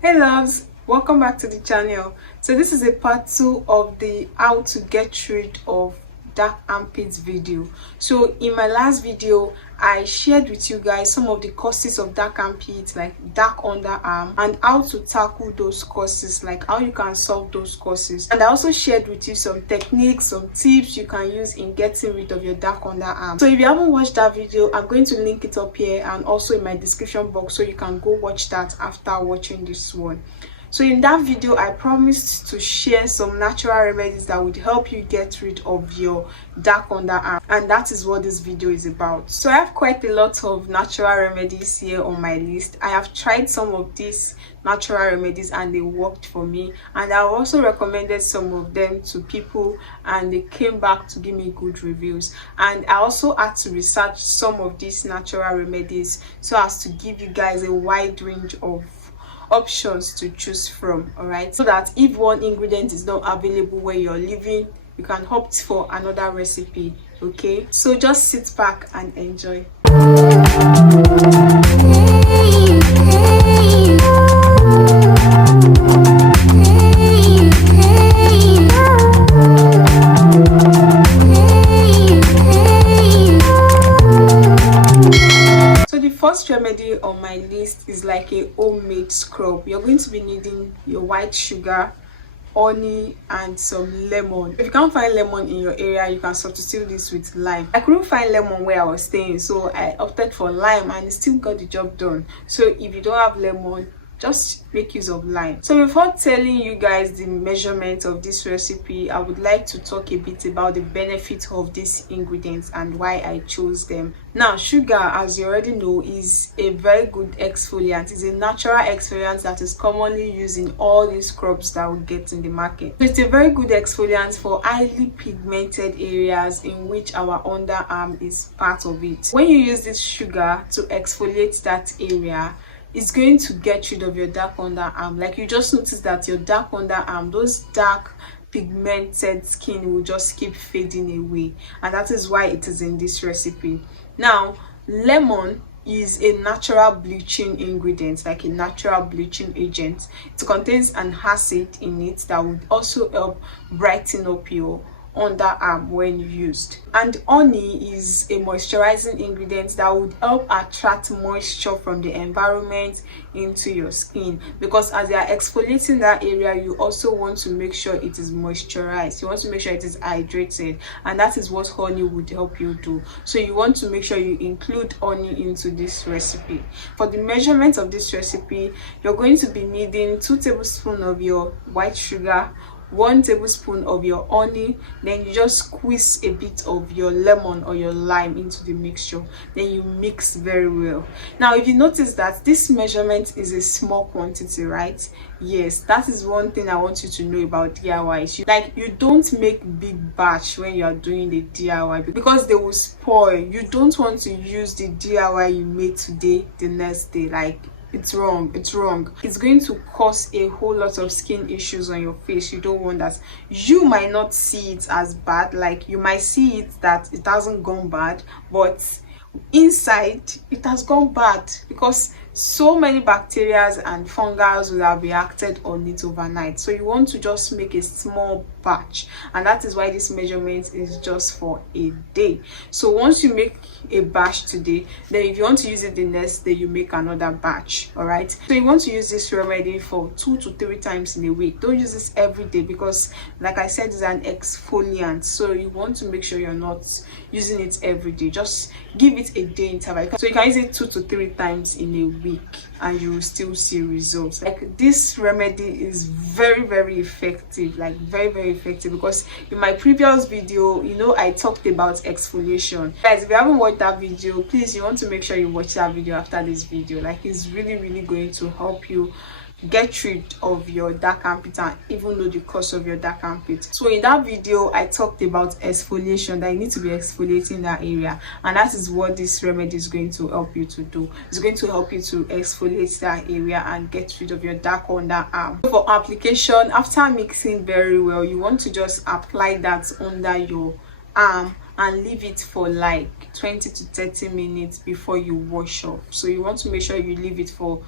Hey loves, welcome back to the channel. So this is a part 2 of the how to get rid of dark armpits video. So in my last video I shared with you guys some of the causes of dark armpits, like dark underarm, and how to tackle those causes, like how you can solve those causes. And I also shared with you some techniques, some tips you can use in getting rid of your dark underarm. So if you haven't watched that video, I'm going to link it up here and also in my description box, so you can go watch that after watching this one. So in that video I promised to share some natural remedies that would help you get rid of your dark underarm, and that is what this video is about. So I have quite a lot of natural remedies here on my list. I have tried some of these natural remedies and they worked for me, and I also recommended some of them to people and they came back to give me good reviews. And I also had to research some of these natural remedies so as to give you guys a wide range of options to choose from, all right, so that if one ingredient is not available where you're living, you can opt for another recipe. Okay, so just sit back and enjoy. First remedy on my list is like a homemade scrub. You're going to be needing your white sugar, honey, and some lemon. If you can't find lemon in your area, you can substitute this with lime. I couldn't find lemon where I was staying, so I opted for lime and it still got the job done. So if you don't have lemon, just make use of lime. So before telling you guys the measurement of this recipe, I would like to talk a bit about the benefits of these ingredients and why I chose them. Now, sugar, as you already know, is a very good exfoliant. It's a natural exfoliant that is commonly used in all these scrubs that we get in the market. So it's a very good exfoliant for highly pigmented areas in which our underarm is part of it. When you use this sugar to exfoliate that area, it's going to get rid of your dark underarm. Like, you just notice that your dark underarm, those dark pigmented skin will just keep fading away, and that is why it is in this recipe. Now, lemon is a natural bleaching ingredient, like a natural bleaching agent. It contains an acid in it that would also help brighten up your underarm when used. And honey is a moisturizing ingredient that would help attract moisture from the environment into your skin, because as you are exfoliating that area, you also want to make sure it is moisturized. You want to make sure it is hydrated, and that is what honey would help you do. So you want to make sure you include honey into this recipe. For the measurement of this recipe, you're going to be needing 2 tablespoons of your white sugar, 1 tablespoon of your honey, then you just squeeze a bit of your lemon or your lime into the mixture, then you mix very well. Now, if you notice that this measurement is a small quantity, right? Yes, that is one thing I want you to know about DIY. You don't make big batch when you are doing the DIY, because they will spoil. You don't want to use the DIY you made today the next day. Like, it's wrong. It's going to cause a whole lot of skin issues on your face. You don't want that. You might not see it as bad, like you might see it that it hasn't gone bad, but inside it has gone bad, because so many bacteria and fungi will have reacted on it overnight. So you want to just make a small batch, and that is why this measurement is just for a day. So once you make a batch today, then if you want to use it the next day, you make another batch. All right, so you want to use this remedy for 2 to 3 times in a week. Don't use this every day, because like I said, it's an exfoliant, so you want to make sure you're not using it every day. Just give it a day interval, so you can use it 2 to 3 times in a week and you will still see results. Like, this remedy is very effective, like very effective, because in my previous video, you know, I talked about exfoliation. Guys, if you haven't watched that video, please, you want to make sure you watch that video after this video. Like, it's really going to help you get rid of your dark armpit and even know the cause of your dark armpit. So in that video I talked about exfoliation, that you need to be exfoliating that area, and that is what this remedy is going to help you to do. It's going to help you to exfoliate that area and get rid of your dark underarm. For application, after mixing very well, you want to just apply that under your arm and leave it for like 20 to 30 minutes before you wash off. So you want to make sure you leave it for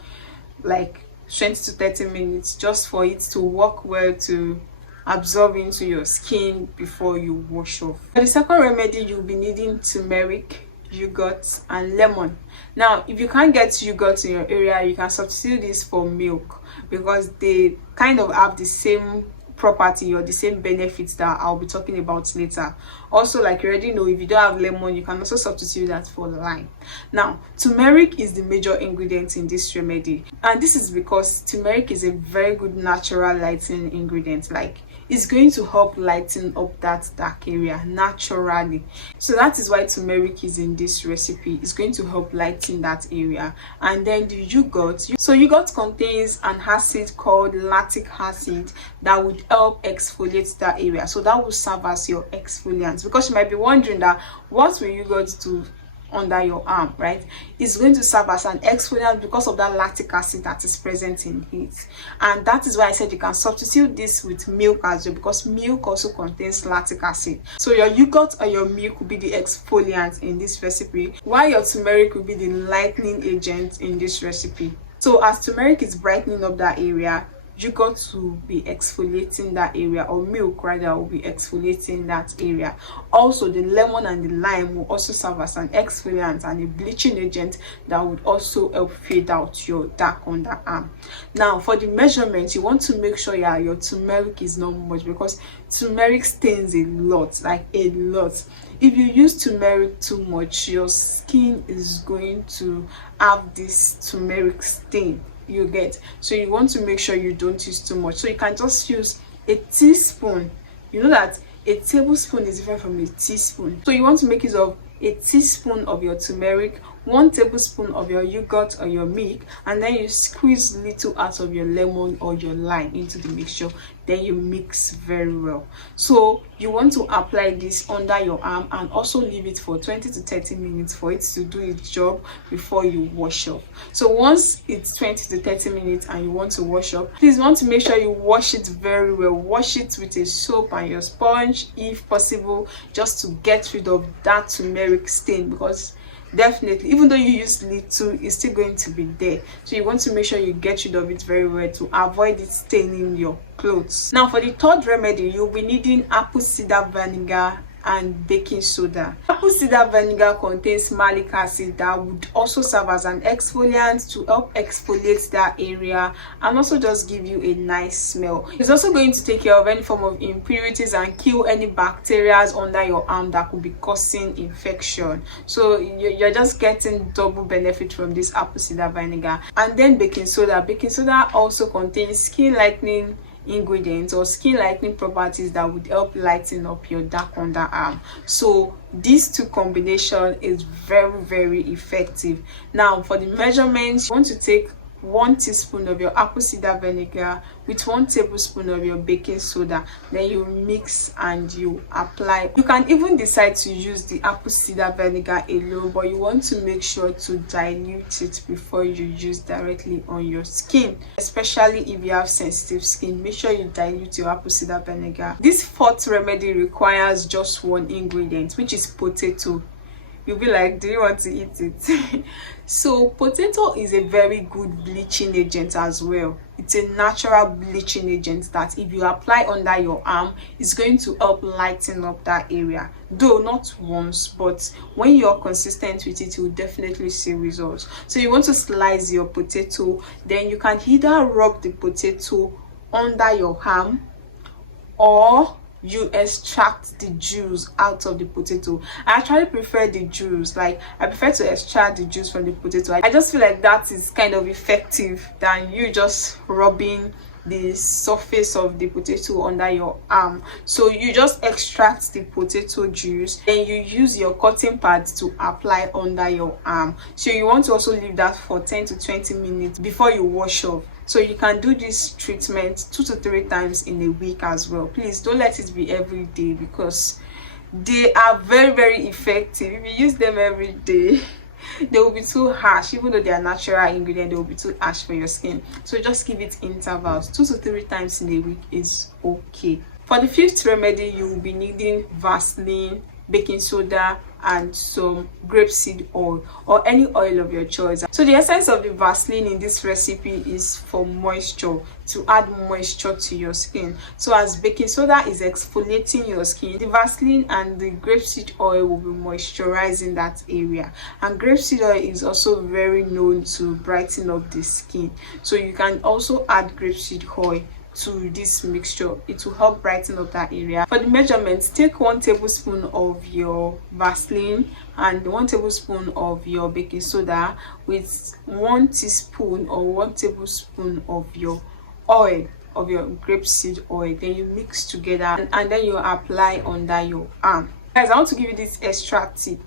like 20 to 30 minutes just for it to work well, to absorb into your skin before you wash off. For the second remedy, you'll be needing turmeric, yogurt and lemon. Now if you can't get yogurt in your area, you can substitute this for milk, because they kind of have the same property or the same benefits that I'll be talking about later. Also, like you already know, if you don't have lemon, you can also substitute that for lime. Now turmeric is the major ingredient in this remedy, and this is because turmeric is a very good natural lightening ingredient. Like, it's going to help lighten up that dark area naturally. So that is why turmeric is in this recipe. It's going to help lighten that area. And then the yogurt. So yogurt contains an acid called lactic acid that would help exfoliate that area. So that will serve as your exfoliant. Because you might be wondering that what will yogurt do under your arm, right? It's going to serve as an exfoliant because of that lactic acid that is present in it. And that is why I said you can substitute this with milk as well, because milk also contains lactic acid. So your yogurt or your milk will be the exfoliant in this recipe, while your turmeric will be the lightening agent in this recipe. So as turmeric is brightening up that area, yogurt will be exfoliating that area, or milk rather will be exfoliating that area. Also, the lemon and the lime will also serve as an exfoliant and a bleaching agent that would also help fade out your dark underarm. Now for the measurement, you want to make sure your turmeric is not much, because turmeric stains a lot, like a lot. If you use turmeric too much, your skin is going to have this turmeric stain, you get. So you want to make sure you don't use too much. So you can just use a teaspoon. You know that a tablespoon is different from a teaspoon. So you want to make use of a teaspoon of your turmeric, 1 tablespoon of your yogurt or your milk, and then you squeeze little out of your lemon or your lime into the mixture. Then you mix very well. So you want to apply this under your arm and also leave it for 20 to 30 minutes for it to do its job before you wash off. So once it's 20 to 30 minutes and you want to wash off, please want to make sure you wash it very well. Wash it with a soap and your sponge if possible, just to get rid of that turmeric stain, because definitely, even though you use little, it's still going to be there. So you want to make sure you get rid of it very well to avoid it staining your clothes. Now for the third remedy, you'll be needing apple cider vinegar and baking soda. Apple cider vinegar contains malic acid that would also serve as an exfoliant to help exfoliate that area and also just give you a nice smell. It's also going to take care of any form of impurities and kill any bacteria under your arm that could be causing infection. So you're just getting double benefit from this apple cider vinegar. And then baking soda. Baking soda also contains skin lightening ingredients or skin lightening properties that would help lighten up your dark underarm. So these two combination is very effective. Now for the measurements, you want to take 1 teaspoon of your apple cider vinegar with 1 tablespoon of your baking soda. Then you mix and you apply. You can even decide to use the apple cider vinegar alone, but you want to make sure to dilute it before you use directly on your skin, especially if you have sensitive skin. Make sure you dilute your apple cider vinegar. This fourth remedy requires just 1 ingredient, which is potato. You'll be like, do you want to eat it? So potato is a very good bleaching agent as well. It's a natural bleaching agent that if you apply under your arm, it's going to help lighten up that area. Though not once, but when you're consistent with it, you'll definitely see results. So you want to slice your potato, then you can either rub the potato under your arm or you extract the juice out of the potato. I actually prefer the juice. Like, I prefer to extract the juice from the potato. I just feel like that is kind of effective than you just rubbing the surface of the potato under your arm. So you just extract the potato juice, and you use your cotton pad to apply under your arm. So you want to also leave that for 10 to 20 minutes before you wash off. So you can do this treatment 2 to 3 times in a week as well. Please don't let it be every day, because they are very effective. If you use them every day, they will be too harsh. Even though they are natural ingredients, they will be too harsh for your skin. So just give it intervals. 2 to 3 times in a week is okay. For the fifth remedy, you will be needing Vaseline, baking soda and some grapeseed oil or any oil of your choice. So the essence of the Vaseline in this recipe is for moisture, to add moisture to your skin. So as baking soda is exfoliating your skin, the Vaseline and the grapeseed oil will be moisturizing that area. And grapeseed oil is also very known to brighten up the skin, so you can also add grapeseed oil to this mixture. It will help brighten up that area. For the measurements, take 1 tablespoon of your Vaseline and 1 tablespoon of your baking soda with 1 teaspoon or 1 tablespoon of your oil, of your grapeseed oil. Then you mix together and then you apply under your arm. Guys, I want to give you this extra tip.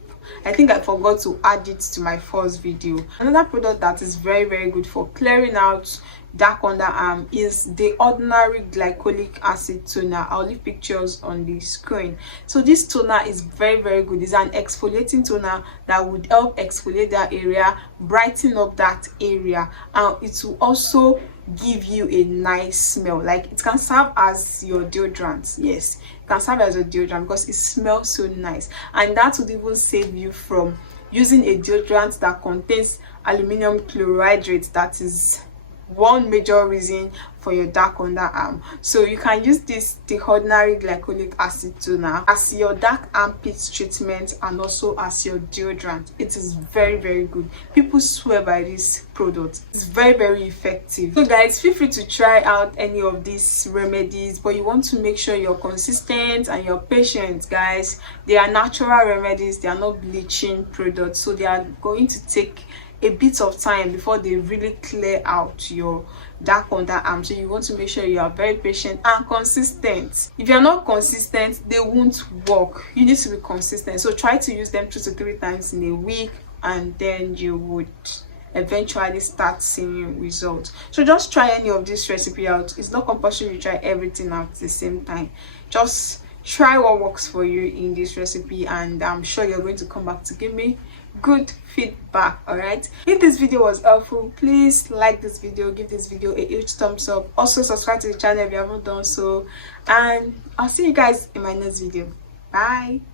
I think I forgot to add it to my first video. Another product that is very good for clearing out dark underarm is the Ordinary Glycolic Acid Toner. I'll leave pictures on the screen. So this toner is very good. It's an exfoliating toner that would help exfoliate that area, brighten up that area, and it will also give you a nice smell. Like, it can serve as your deodorant. Yes, it can serve as a deodorant because it smells so nice, and that would even save you from using a deodorant that contains aluminum chlorhydrate. That is one major reason for your dark underarm. So you can use the Ordinary Glycolic Acid Toner as your dark armpits treatment and also as your deodorant. It is very good. People swear by this product. It's very effective. So guys, feel free to try out any of these remedies, but you want to make sure you're consistent and you're patient, guys. They are natural remedies. They are not bleaching products, so they are going to take a bit of time before they really clear out your dark underarm. So you want to make sure you are very patient and consistent. If you're not consistent, they won't work. You need to be consistent. So try to use them 2 to 3 times in a week, and then you would eventually start seeing results. So just try any of this recipe out. It's not compulsory you try everything out at the same time. Just try what works for you in this recipe, and I'm sure you're going to come back to give me good feedback. All right, if this video was helpful, please like this video, give this video a huge thumbs up. Also subscribe to the channel if you haven't done so, and I'll see you guys in my next video. Bye.